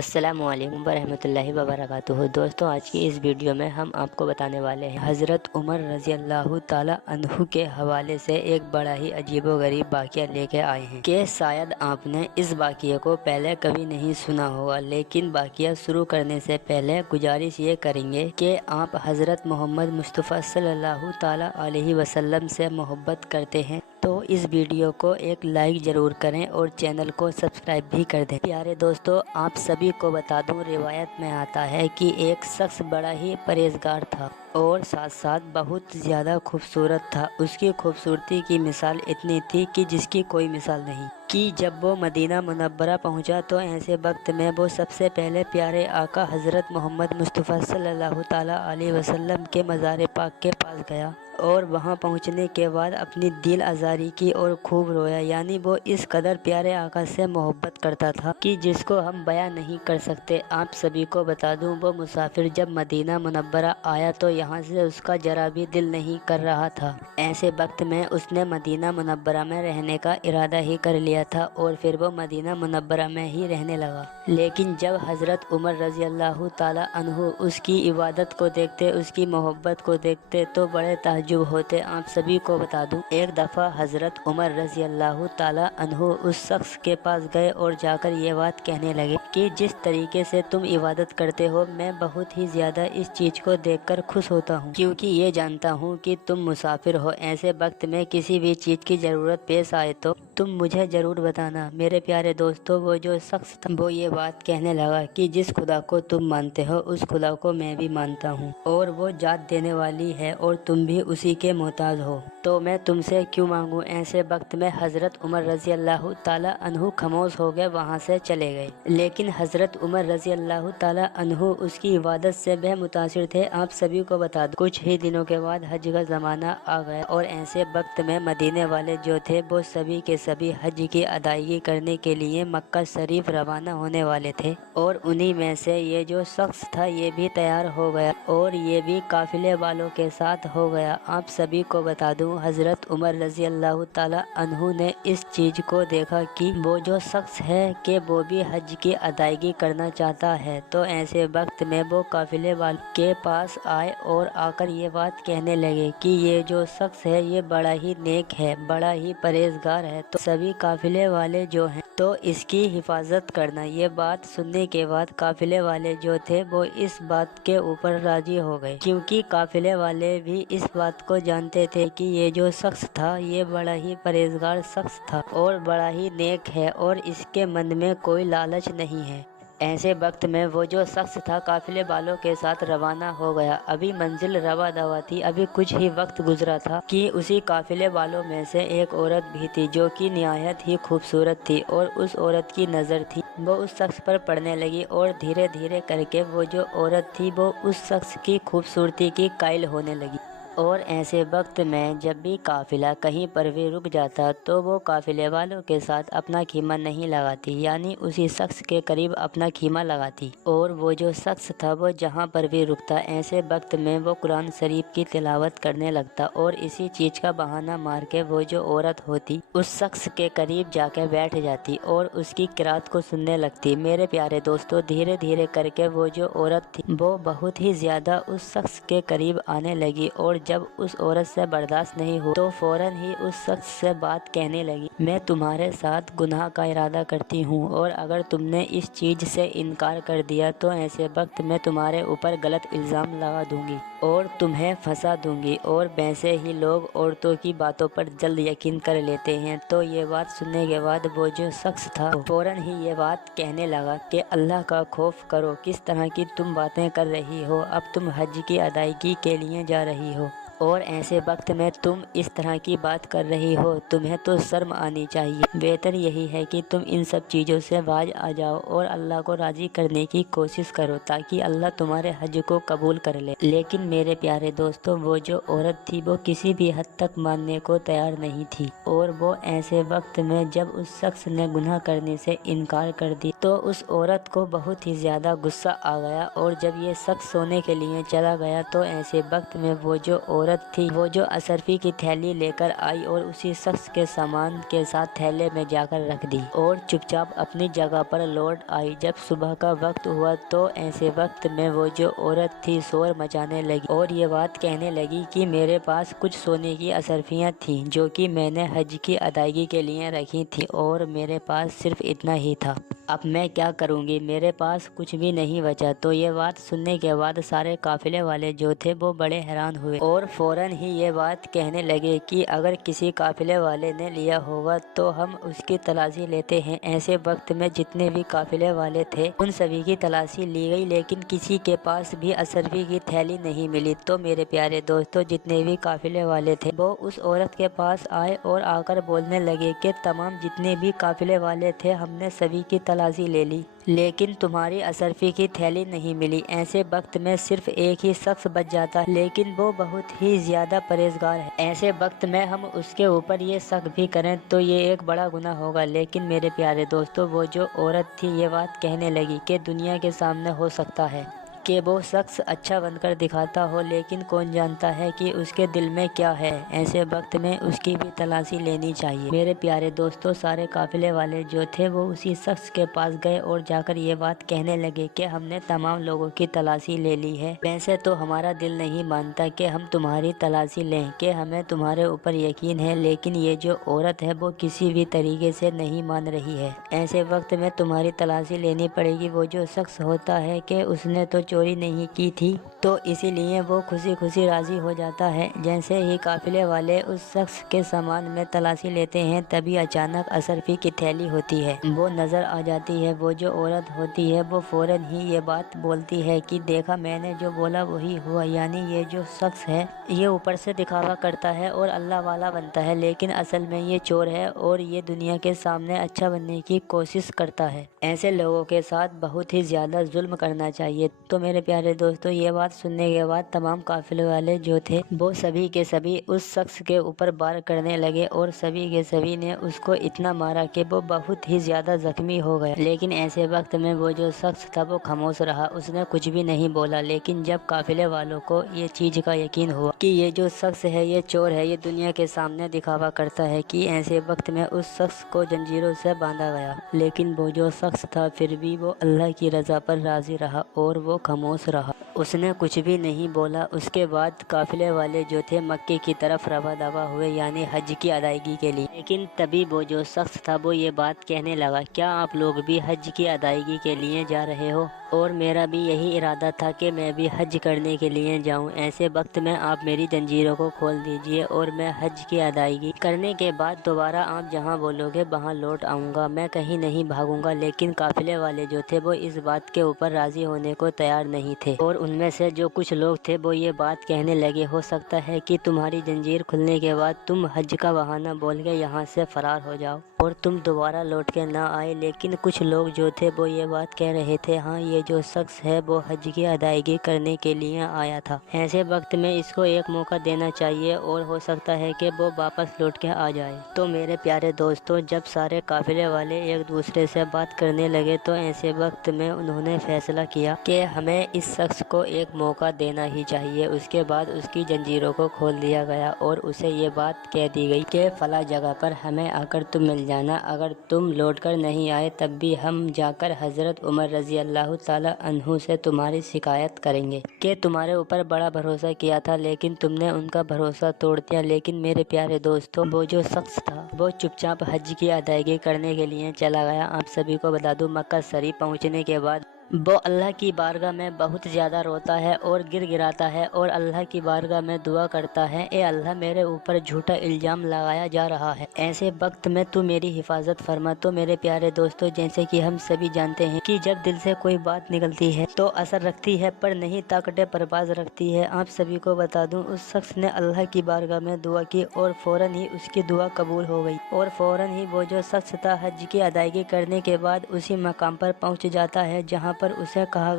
अस्सलामु अलैकुम वरहमतुल्लाहि वबरकातुहू। दोस्तों, आज की इस वीडियो में हम आपको बताने वाले हैं हज़रत उमर रज़ी अल्लाह ताला अन्हु के हवाले से एक बड़ा ही अजीबोगरीब वाक़या लेके आए हैं कि शायद आपने इस वाक़ये को पहले कभी नहीं सुना होगा। लेकिन वाक़या शुरू करने से पहले गुजारिश ये करेंगे कि आप हज़रत मोहम्मद मुस्तफ़ा सल्लल्लाहु ताला अलैहि वसल्लम से मोहब्बत करते हैं तो इस वीडियो को एक लाइक ज़रूर करें और चैनल को सब्सक्राइब भी कर दें। प्यारे दोस्तों, आप सभी को बता दूं, रिवायत में आता है कि एक शख्स बड़ा ही परहेजगार था और साथ साथ बहुत ज़्यादा खूबसूरत था। उसकी खूबसूरती की मिसाल इतनी थी कि जिसकी कोई मिसाल नहीं, कि जब वो मदीना मुनव्वरा पहुंचा तो ऐसे वक्त में वो सबसे पहले प्यारे आका हज़रत मोहम्मद मुस्तफ़ा सल्लल्लाहु ताला अलैहि वसल्लम के मज़ार पाक के पास गया और वहां पहुंचने के बाद अपनी दिल आज़ारी की और खूब रोया। यानी वो इस कदर प्यारे आका से मोहब्बत करता था कि जिसको हम बयां नहीं कर सकते। आप सभी को बता दूं, वो मुसाफिर जब मदीना मुनव्वरा आया तो यहाँ से उसका जरा भी दिल नहीं कर रहा था। ऐसे वक्त में उसने मदीना मुनव्वरा में रहने का इरादा ही कर लिया था और फिर वो मदीना मुनव्वरा में ही रहने लगा। लेकिन जब हज़रत उमर रज़ी अल्लाह ताला अन्हु उसकी इबादत को देखते, उसकी मोहब्बत को देखते तो बड़े ताज्जुब होते। आप सभी को बता दूं, एक दफ़ा हज़रत उमर रज़ी अल्लाह ताला अन्हु उस शख्स के पास गए और जाकर ये बात कहने लगे कि जिस तरीके से तुम इबादत करते हो, मैं बहुत ही ज़्यादा इस चीज़ को देखकर खुश होता हूँ, क्योंकि ये जानता हूँ कि तुम मुसाफिर हो। ऐसे वक्त में किसी भी चीज़ की ज़रूरत पेश आए तो तुम मुझे ज़रूर बताना। मेरे प्यारे दोस्तों, वो जो शख्स था वो ये बात कहने लगा कि जिस खुदा को तुम मानते हो उस खुदा को मैं भी मानता हूँ और वो जात देने वाली है और तुम भी उसी के मोहताज हो, तो मैं तुमसे क्यों मांगूं। ऐसे वक्त में हज़रत उमर रज़ी अल्लाह ताला अन्हु खामोश हो गए, वहाँ से चले गए। लेकिन हज़रत उमर रज़ी अल्लाह ताला अन्हु उसकी इबादत से बेमुतासिर थे। आप सभी को बता दो, कुछ ही दिनों के बाद हज का ज़माना आ गया और ऐसे वक्त में मदीने वाले जो थे वो सभी के सभी हज की अदायगी करने के लिए मक्का शरीफ रवाना होने वाले थे और उन्हीं में से ये जो शख्स था ये भी तैयार हो गया और ये भी काफिले वालों के साथ हो गया। आप सभी को बता दूं, हज़रत उमर रज़ी अल्लाह ताला अन्हु ने इस चीज़ को देखा कि वो जो शख्स है कि वो भी हज की अदायगी करना चाहता है। तो ऐसे वक्त में वो काफिले वालों के पास आए और आकर ये बात कहने लगे कि ये जो शख्स है ये बड़ा ही नेक है, बड़ा ही परहेजगार है, तो सभी काफिले वाले जो हैं तो इसकी हिफाजत करना। ये बात सुनने के बाद काफिले वाले जो थे वो इस बात के ऊपर राजी हो गए, क्योंकि काफिले वाले भी इस बात को जानते थे कि ये जो शख्स था ये बड़ा ही परहेजगार शख्स था और बड़ा ही नेक है और इसके मन में कोई लालच नहीं है। ऐसे वक्त में वो जो शख्स था काफिले वालों के साथ रवाना हो गया। अभी मंजिल रवा दवा थी, अभी कुछ ही वक्त गुजरा था कि उसी काफिले वालों में से एक औरत भी थी जो कि निहायत ही खूबसूरत थी और उस औरत की नज़र थी वो उस शख्स पर पड़ने लगी और धीरे धीरे करके वो जो औरत थी वो उस शख्स की खूबसूरती की कायल होने लगी। और ऐसे वक्त में जब भी काफिला कहीं पर भी रुक जाता तो वो काफिले वालों के साथ अपना खीमा नहीं लगाती, यानी उसी शख्स के करीब अपना खीमा लगाती और वो जो शख्स था वो जहाँ पर भी रुकता ऐसे वक्त में वो कुरान शरीफ की तिलावत करने लगता और इसी चीज़ का बहाना मार के वो जो औरत होती उस शख्स के करीब जाके बैठ जाती और उसकी किरात को सुनने लगती। मेरे प्यारे दोस्तों, धीरे धीरे करके वो जो औरत थी वो बहुत ही ज़्यादा उस शख्स के करीब आने लगी और जब उस औरत से बर्दाश्त नहीं हुआ तो फौरन ही उस शख्स से बात कहने लगी, मैं तुम्हारे साथ गुनाह का इरादा करती हूँ और अगर तुमने इस चीज़ से इनकार कर दिया तो ऐसे वक्त मैं तुम्हारे ऊपर गलत इल्ज़ाम लगा दूंगी और तुम्हें फंसा दूंगी। और वैसे ही लोग औरतों की बातों पर जल्द यकीन कर लेते हैं। तो ये बात सुनने के बाद वो जो शख्स था फौरन ही ये बात कहने लगा कि अल्लाह का खौफ करो, किस तरह की तुम बातें कर रही हो, अब तुम हज की अदायगी के लिए जा रही हो और ऐसे वक्त में तुम इस तरह की बात कर रही हो, तुम्हें तो शर्म आनी चाहिए। बेहतर यही है कि तुम इन सब चीज़ों से बाज आ जाओ और अल्लाह को राज़ी करने की कोशिश करो ताकि अल्लाह तुम्हारे हज को कबूल कर ले। लेकिन मेरे प्यारे दोस्तों, वो जो औरत थी वो किसी भी हद तक मानने को तैयार नहीं थी और वो ऐसे वक्त में जब उस शख्स ने गुनाह करने से इनकार कर दी तो उस औरत को बहुत ही ज़्यादा गुस्सा आ गया और जब ये शख्स सोने के लिए चला गया तो ऐसे वक्त में वो जो औरत औरत थी वो जो असरफी की थैली लेकर आई और उसी शख्स के सामान के साथ थैले में जाकर रख दी और चुपचाप अपनी जगह पर लौट आई। जब सुबह का वक्त हुआ तो ऐसे वक्त में वो जो औरत थी शोर मचाने लगी और ये बात कहने लगी कि मेरे पास कुछ सोने की असरफियाँ थीं जो कि मैंने हज की अदायगी के लिए रखी थी और मेरे पास सिर्फ इतना ही था। अब मैं क्या करूँगी, मेरे पास कुछ भी नहीं बचा। तो ये बात सुनने के बाद सारे काफिले वाले जो थे वो बड़े हैरान हुए और फौरन ही ये बात कहने लगे कि अगर किसी काफिले वाले ने लिया होगा तो हम उसकी तलाशी लेते हैं। ऐसे वक्त में जितने भी काफिले वाले थे उन सभी की तलाशी ली गई, लेकिन किसी के पास भी असरफी की थैली नहीं मिली। तो मेरे प्यारे दोस्तों, जितने भी काफिले वाले थे वो उस औरत के पास आए और आकर बोलने लगे कि तमाम जितने भी काफिले वाले थे हमने सभी की तलाशी ले ली, लेकिन तुम्हारी असरफी की थैली नहीं मिली। ऐसे वक्त में सिर्फ एक ही शख्स बच जाता है, लेकिन वो बहुत ही ज्यादा परहेजगार है। ऐसे वक्त में हम उसके ऊपर ये शक भी करें तो ये एक बड़ा गुनाह होगा। लेकिन मेरे प्यारे दोस्तों, वो जो औरत थी ये बात कहने लगी कि दुनिया के सामने हो सकता है कि वो शख्स अच्छा बनकर दिखाता हो, लेकिन कौन जानता है कि उसके दिल में क्या है। ऐसे वक्त में उसकी भी तलाशी लेनी चाहिए। मेरे प्यारे दोस्तों, सारे काफिले वाले जो थे वो उसी शख्स के पास गए और जाकर ये बात कहने लगे कि हमने तमाम लोगों की तलाशी ले ली है। वैसे तो हमारा दिल नहीं मानता कि हम तुम्हारी तलाशी लें, कि हमें तुम्हारे ऊपर यकीन है, लेकिन ये जो औरत है वो किसी भी तरीके से नहीं मान रही है। ऐसे वक्त में तुम्हारी तलाशी लेनी पड़ेगी। वो जो शख्स होता है कि उसने तो चोरी नहीं की थी, तो इसीलिए वो खुशी खुशी राजी हो जाता है। जैसे ही काफिले वाले उस शख्स के सामान में तलाशी लेते हैं तभी अचानक असरफी की थैली होती है वो नजर आ जाती है। वो जो औरत होती है वो फौरन ही ये बात बोलती है कि देखा, मैंने जो बोला वही हुआ। यानी ये जो शख्स है ये ऊपर से दिखावा करता है और अल्लाह वाला बनता है, लेकिन असल में ये चोर है और ये दुनिया के सामने अच्छा बनने की कोशिश करता है। ऐसे लोगों के साथ बहुत ही ज्यादा जुल्म करना चाहिए। तो मेरे प्यारे दोस्तों, ये बात सुनने के बाद तमाम काफिले वाले जो थे वो सभी के सभी उस शख्स के ऊपर वार करने लगे और सभी के सभी ने उसको इतना मारा कि वो बहुत ही ज्यादा जख्मी हो गया। लेकिन ऐसे वक्त में वो जो शख्स था वो खामोश रहा, उसने कुछ भी नहीं बोला। लेकिन जब काफिले वालों को ये चीज का यकीन हुआ कि ये जो शख्स है ये चोर है, ये दुनिया के सामने दिखावा करता है, कि ऐसे वक्त में उस शख्स को जंजीरों से बांधा गया। लेकिन वो जो शख्स था फिर भी वो अल्लाह की रजा पर राजी रहा और वो खामोश रहा, उसने कुछ भी नहीं बोला। उसके बाद काफिले वाले जो थे मक्के की तरफ रवा दवा हुए, यानी हज की अदायगी के लिए। लेकिन तभी वो जो शख्स था वो ये बात कहने लगा, क्या आप लोग भी हज की अदायगी के लिए जा रहे हो? और मेरा भी यही इरादा था कि मैं भी हज करने के लिए जाऊं। ऐसे वक्त में आप मेरी जंजीरों को खोल दीजिए और मैं हज की अदायगी करने के बाद दोबारा आप जहां बोलोगे वहां लौट आऊंगा, मैं कहीं नहीं भागूंगा। लेकिन काफिले वाले जो थे वो इस बात के ऊपर राजी होने को तैयार नहीं थे और उनमें से जो कुछ लोग थे वो ये बात कहने लगे, हो सकता है कि तुम्हारी जंजीर खुलने के बाद तुम हज का बहाना बोल के यहाँ से फरार हो जाओ और तुम दोबारा लौट के ना आए। लेकिन कुछ लोग जो थे वो ये बात कह रहे थे, हाँ, ये जो शख्स है वो हज की अदायगी करने के लिए आया था। ऐसे वक्त में इसको एक मौका देना चाहिए और हो सकता है कि वो वापस लौट के आ जाए। तो मेरे प्यारे दोस्तों, जब सारे काफिले वाले एक दूसरे से बात करने लगे तो ऐसे वक्त में उन्होंने फैसला किया कि हमें इस शख्स को एक मौका देना ही चाहिए। उसके बाद उसकी जंजीरों को खोल दिया गया और उसे ये बात कह दी गई कि फला जगह पर हमें आकर तुम मिल जाना। अगर तुम लौटकर नहीं आए तब भी हम जाकर हजरत उमर रजी अल्लाह ताला अन्हु से तुम्हारी शिकायत करेंगे कि तुम्हारे ऊपर बड़ा भरोसा किया था लेकिन तुमने उनका भरोसा तोड़ दिया। लेकिन मेरे प्यारे दोस्तों, वो जो शख्स था वो चुपचाप हज की अदायगी करने के लिए चला गया। आप सभी को बता दूं, मक्का शरीफ पहुंचने के बाद वो अल्लाह की बारगाह में बहुत ज़्यादा रोता है और गिड़गिड़ाता है और अल्लाह की बारगाह में दुआ करता है, ए अल्लाह, मेरे ऊपर झूठा इल्ज़ाम लगाया जा रहा है, ऐसे वक्त में तू मेरी हिफाजत फरमा। तो मेरे प्यारे दोस्तों, जैसे कि हम सभी जानते हैं कि जब दिल से कोई बात निकलती है तो असर रखती है पर नहीं ताकते परवाज रखती है। आप सभी को बता दूं, उस शख्स ने अल्लाह की बारगाह में दुआ की और फ़ौरन ही उसकी दुआ कबूल हो गई और फ़ौरन ही वो जो शख्स था हज की अदायगी करने के बाद उसी मकाम पर पहुँच जाता है जहाँ पर उसे कहा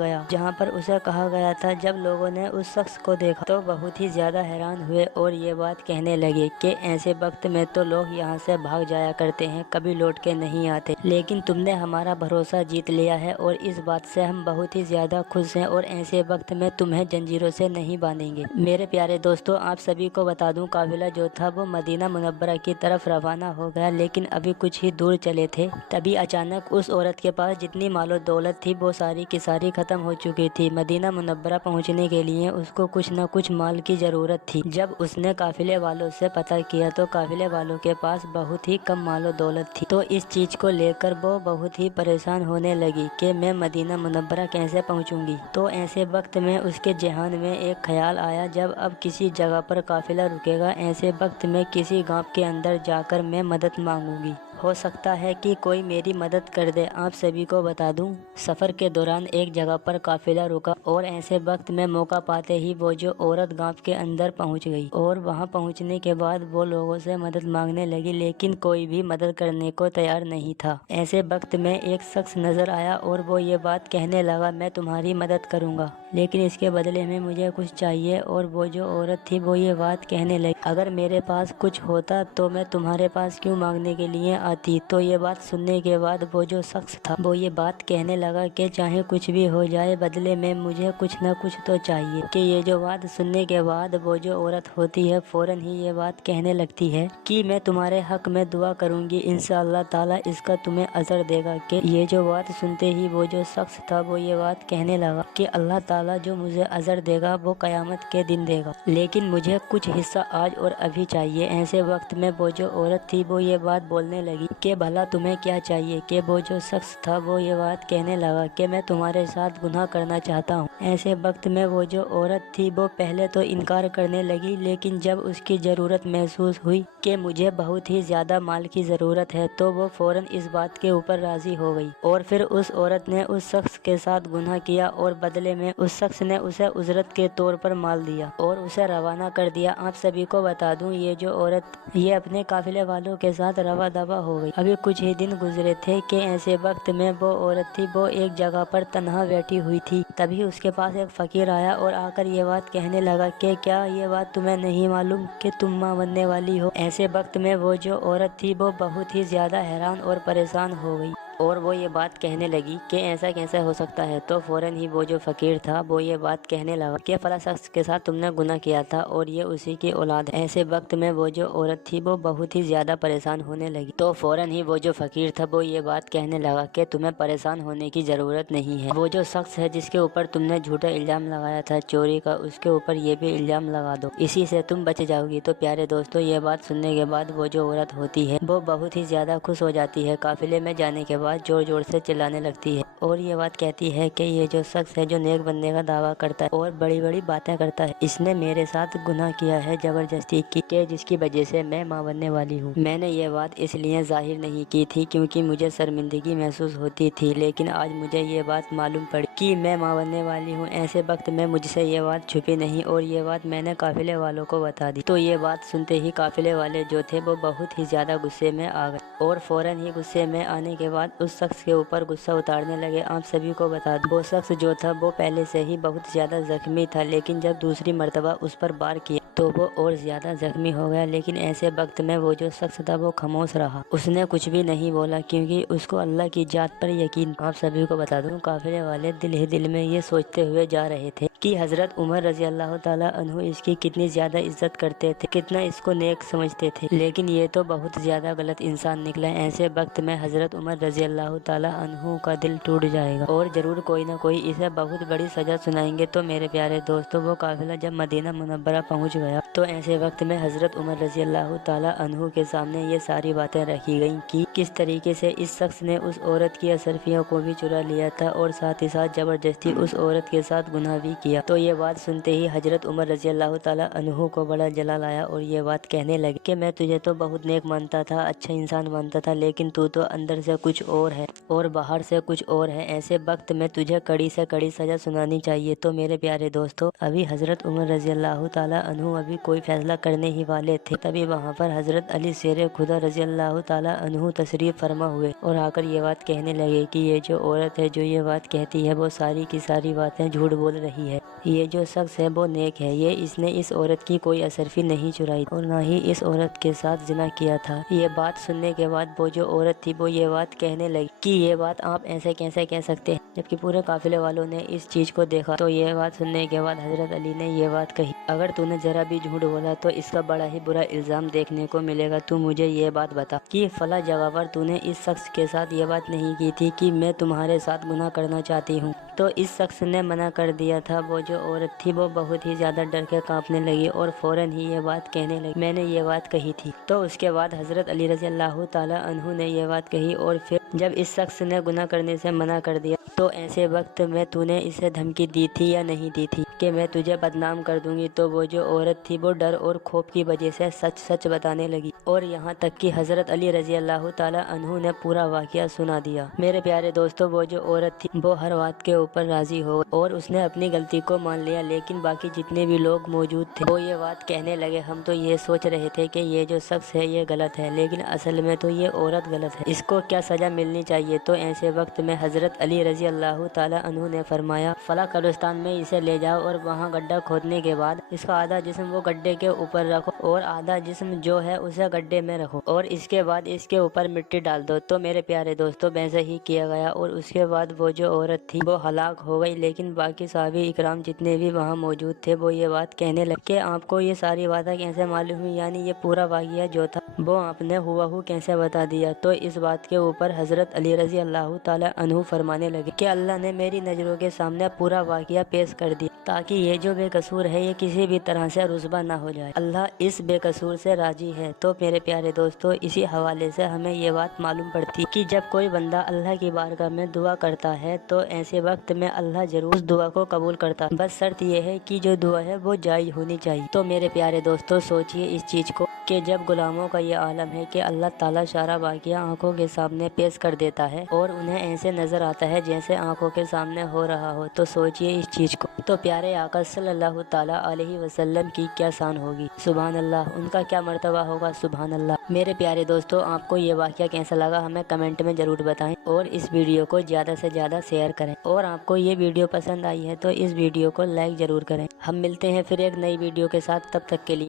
गया था। जब लोगों ने उस शख्स को देखा तो बहुत ही ज्यादा हैरान हुए और ये बात कहने लगे कि ऐसे वक्त में तो लोग यहाँ से भाग जाया करते हैं, कभी लौट के नहीं आते, लेकिन तुमने हमारा भरोसा जीत लिया है और इस बात से हम बहुत ही ज्यादा खुश हैं और ऐसे वक्त में तुम्हें जंजीरों से नहीं बांधेंगे। मेरे प्यारे दोस्तों, आप सभी को बता दूं, काफिला जो था वो मदीना मुनव्वरा की तरफ रवाना हो गया, लेकिन अभी कुछ ही दूर चले थे तभी अचानक उस औरत के पास जितनी मालो दौलत थी वो सारी की सारी खत्म हो चुकी थी। मदीना मुनव्वरा पहुंचने के लिए उसको कुछ न कुछ माल की जरूरत थी। जब उसने काफिले वालों से पता किया तो काफिले वालों के पास बहुत ही कम मालो दौलत थी, तो इस चीज को लेकर वो बहुत ही परेशान होने लगी कि मैं मदीना मुनव्वरा कैसे पहुंचूंगी। तो ऐसे वक्त में उसके ज़हन में एक ख्याल आया, जब अब किसी जगह पर काफिला रुकेगा, ऐसे वक्त में किसी गांव के अंदर जाकर मैं मदद मांगूंगी, हो सकता है कि कोई मेरी मदद कर दे। आप सभी को बता दूं, सफ़र के दौरान एक जगह पर काफिला रुका और ऐसे वक्त में मौका पाते ही वो जो औरत गांव के अंदर पहुंच गई और वहां पहुंचने के बाद वो लोगों से मदद मांगने लगी, लेकिन कोई भी मदद करने को तैयार नहीं था। ऐसे वक्त में एक शख्स नजर आया और वो ये बात कहने लगा, मैं तुम्हारी मदद करूंगा, लेकिन इसके बदले में मुझे कुछ चाहिए। और वो जो औरत थी वो ये बात कहने लगी, अगर मेरे पास कुछ होता तो मैं तुम्हारे पास क्यों मांगने के लिए आती। तो ये बात सुनने के बाद वो जो शख्स था वो ये बात कहने लगा कि चाहे कुछ भी हो जाए, बदले में मुझे कुछ न कुछ तो चाहिए। कि ये जो बात सुनने के बाद वो जो औरत होती है फौरन ही ये बात कहने लगती है कि मैं तुम्हारे हक में दुआ करूंगी, इंशाअल्लाह ताला इसका तुम्हें असर देगा। कि ये जो बात सुनते ही वो जो शख्स था वो ये बात कहने लगा कि अल्लाह ताला जो मुझे अजर देगा वो कयामत के दिन देगा, लेकिन मुझे कुछ हिस्सा आज और अभी चाहिए। ऐसे वक्त में वो जो औरत थी वो ये बात बोलने लगी कि भला तुम्हें क्या चाहिए। कि वो जो शख्स था वो ये बात कहने लगा कि मैं तुम्हारे साथ गुनाह करना चाहता हूँ। ऐसे वक्त में वो जो औरत थी वो पहले तो इनकार करने लगी, लेकिन जब उसकी ज़रूरत महसूस हुई कि मुझे बहुत ही ज़्यादा माल की ज़रूरत है तो वो फ़ौरन इस बात के ऊपर राज़ी हो गई। और फिर उस औरत ने उस शख्स के साथ गुनाह किया और बदले में उस शख्स ने उसे उजरत के तौर पर माल दिया और उसे रवाना कर दिया। आप सभी को बता दूं, ये जो औरत ये अपने काफिले वालों के साथ रवा दवा हो गई। अभी कुछ ही दिन गुजरे थे कि ऐसे वक्त में वो औरत थी वो एक जगह पर तन्हा बैठी हुई थी। तभी उसके पास एक फकीर आया और आकर ये बात कहने लगा कि क्या ये बात तुम्हें नहीं मालूम कि तुम माँ बनने वाली हो। ऐसे वक्त में वो जो औरत थी वो बहुत ही ज्यादा हैरान और परेशान हो गई और वो ये बात कहने लगी कि ऐसा कैसे हो सकता है। तो फौरन ही वो जो फकीर था वो ये बात कहने लगा कि फला शख्स के साथ तुमने गुनाह किया था और ये उसी की औलाद है। ऐसे वक्त में वो जो औरत थी वो बहुत ही ज्यादा परेशान होने लगी। तो फौरन ही वो जो फकीर था वो ये बात कहने लगा कि तुम्हें परेशान होने की जरूरत नहीं है, वो जो शख्स है जिसके ऊपर तुमने झूठा इल्जाम लगाया था चोरी का, उसके ऊपर ये भी इल्जाम लगा दो, इसी से तुम बच जाओगी। तो प्यारे दोस्तों, ये बात सुनने के बाद वो जो औरत होती है वो बहुत ही ज्यादा खुश हो जाती है। काफिले में जाने के बाद जोर जोर से चिल्लाने लगती है और ये बात कहती है कि ये जो शख्स है जो नेक बनने का दावा करता है और बड़ी बड़ी बातें करता है, इसने मेरे साथ गुनाह किया है जबरदस्ती की, कि जिसकी वजह से मैं माँ बनने वाली हूँ। मैंने ये बात इसलिए जाहिर नहीं की थी क्योंकि मुझे शर्मिंदगी महसूस होती थी, लेकिन आज मुझे ये बात मालूम पड़ी कि मैं माँ बनने वाली हूँ। ऐसे वक्त में मुझसे ये बात छुपी नहीं और ये बात मैंने काफिले वालों को बता दी। तो ये बात सुनते ही काफिले वाले जो थे वो बहुत ही ज्यादा गुस्से में आ गए और फौरन ही गुस्से में आने के बाद उस शख्स के ऊपर गुस्सा उतारने लगे। आप सभी को बता दूं, वो शख्स जो था वो पहले से ही बहुत ज्यादा जख्मी था, लेकिन जब दूसरी मर्तबा उस पर वार किया तो वो और ज्यादा जख्मी हो गया। लेकिन ऐसे वक्त में वो जो शख्स था वो खामोश रहा, उसने कुछ भी नहीं बोला क्योंकि उसको अल्लाह की जात पर यकीन। आप सभी को बता दूं, काफिले वाले दिल ही दिल में ये सोचते हुए जा रहे थे कि हजरत उमर रजी अल्लाह ताला अन्हु इसकी कितनी ज्यादा इज्जत करते थे, कितना इसको नेक समझते थे, लेकिन ये तो बहुत ज्यादा गलत इंसान निकला। ऐसे वक्त में हजरत उमर रजी अल्लाह ताला अन्हु का दिल टूट जाएगा और जरूर कोई ना कोई इसे बहुत बड़ी सजा सुनाएंगे। तो मेरे प्यारे दोस्तों, वो काफिला जब मदीना मुनव्वरा पहुंच गया तो ऐसे वक्त में हजरत उमर रजी अल्लाह ताला अन्हु के सामने ये सारी बातें रखी गयी कि किस तरीके से इस शख्स ने उस औरत की असरफियों को भी चुरा लिया था और साथ ही साथ जबरदस्ती उस औरत के साथ गुनाह भी किया। तो ये बात सुनते ही हजरत उमर रजी अल्लाह ताला अन्हु को बड़ा जलाल आया और ये बात कहने लगे कि मैं तुझे तो बहुत नेक मानता था, अच्छा इंसान मानता था, लेकिन तू तो अंदर से कुछ और है और बाहर से कुछ और है। ऐसे वक्त में तुझे कड़ी से कड़ी सजा सुनानी चाहिए। तो मेरे प्यारे दोस्तों, अभी हजरत उमर रजी अल्लाह ताला अन्हु अन्हु अभी कोई फैसला करने ही वाले थे, तभी वहाँ पर हजरत अली शेर खुदा रज़ी अल्लाह ताला अन्हु तशरीफ फरमा हुए और आकर ये बात कहने लगे कि ये जो औरत है जो ये बात कहती है वो सारी की सारी बातें झूठ बोल रही है। ये जो शख्स है वो नेक है, इसने इस औरत की कोई असरफी नहीं चुराई और ना ही इस औरत के साथ जिना किया था। ये बात सुनने के बाद वो जो औरत थी वो ये बात कहने लगी कि ये बात आप ऐसे कैसे कह सकते हैं, जबकि पूरे काफिले वालों ने इस चीज को देखा। तो ये बात सुनने के बाद हजरत अली ने ये बात कही, अगर तूने जरा भी झूठ बोला तो इसका बड़ा ही बुरा इल्जाम देखने को मिलेगा। तू मुझे ये बात बता कि फला जगह पर तूने इस शख्स के साथ ये बात नहीं की थी कि मैं तुम्हारे साथ गुनाह करना चाहती हूँ। तो इस शख्स ने मना कर दिया था। वो जो औरत थी वो बहुत ही ज्यादा डर के कांपने लगी और फौरन ही ये बात कहने लगी, मैंने ये बात कही थी। तो उसके बाद हजरत अली रज़ी अल्लाह ताला अन्हु ने ये बात कही और फिर जब इस शख्स ने गुनाह करने से मना कर दिया तो ऐसे वक्त में तूने इसे धमकी दी थी या नहीं दी थी कि मैं तुझे बदनाम कर दूंगी। तो वो जो औरत थी वो डर और खौफ की वजह से सच सच बताने लगी और यहाँ तक कि हजरत अली रज़ी अल्लाह ताला अन्हु ने पूरा वाक़या सुना दिया। मेरे प्यारे दोस्तों, वो जो औरत थी वो हर बात के ऊपर राजी हो और उसने अपनी गलती को मान लिया, लेकिन बाकी जितने भी लोग मौजूद थे वो ये बात कहने लगे, हम तो ये सोच रहे थे कि ये जो शख्स है ये गलत है, लेकिन असल में तो ये औरत गलत है, इसको क्या सजा मिलनी चाहिए। तो ऐसे वक्त में हजरत अली रज़ी अल्लाह ताला अन्हु ने फरमाया, फला कब्रिस्तान में इसे ले जाओ और वहाँ गड्ढा खोदने के बाद इसका आधा जिस्म वो गड्ढे के ऊपर रखो और आधा जिस्म जो है उसे गड्ढे में रखो और इसके बाद इसके ऊपर मिट्टी डाल दो। तो मेरे प्यारे दोस्तों वैसे ही किया गया और उसके बाद वो जो औरत थी वो हलाक हो गई। लेकिन बाकी साहबी इकराम जितने भी वहाँ मौजूद थे वो ये बात कहने लगे कि आपको ये सारी बातें कैसे मालूम हुई, यानी ये पूरा वाक़या जो था वो आपने हुआ कैसे बता दिया। तो इस बात के ऊपर हजरत अली रज़ी अल्लाह ताला अन्हु फरमाने लगे कि अल्लाह ने मेरी नज़रों के सामने पूरा वाक़या पेश कर दिया ताकि ये जो बेकसूर है ये किसी भी तरह से रुस्वा ना हो जाए। अल्लाह इस बेकसूर से राजी है। तो मेरे प्यारे दोस्तों, इसी हवाले से हमें ये बात मालूम पड़ती कि जब कोई बंदा अल्लाह की बारगाह में दुआ करता है तो ऐसे वक्त में अल्लाह जरूर उस दुआ को कबूल करता है। बस शर्त यह है कि जो दुआ है वो जायज होनी चाहिए। तो मेरे प्यारे दोस्तों, सोचिए इस चीज को कि जब गुलामों का ये आलम है कि अल्लाह ताला सारा वाक़या आंखों के सामने पेश कर देता है और उन्हें ऐसे नजर आता है जैसे आंखों के सामने हो रहा हो। तो सोचिए इस चीज को। तो प्यारे आका सल्लल्लाहु ताला अलैहि वसल्लम की क्या शान होगी, सुभान अल्लाह, उनका क्या मर्तबा होगा, सुभान अल्लाह। मेरे प्यारे दोस्तों, आपको ये वाक़या कैसा लगा हमें कमेंट में जरूर बताएं और इस वीडियो को ज़्यादा से ज़्यादा शेयर करें और आपको ये वीडियो पसंद आई है तो इस वीडियो को लाइक जरूर करें। हम मिलते हैं फिर एक नई वीडियो के साथ, तब तक के लिए।